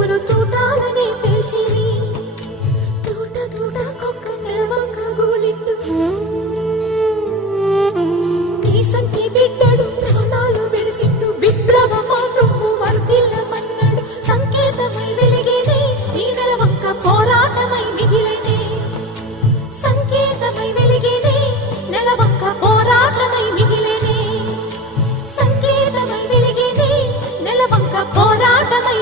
చూపులు తూటాలని పేల్చిరి తూట తూట కొక్క నెలవంక గోలిండు నీ సంటి బిడ్డడు ప్రాణాలు విడిసిండు విప్లవమా నువ్వు వర్ధిల్లమన్నాడు సంకేతమై వెలిగేనే ఈ నెలవంక పోరాటమై మిగిలేనే సంకేతమై వెలిగేనే నెలవంక పోరాటమై మిగిలేనే సంకేతమై వెలిగేనే నెలవంక పోరాటమై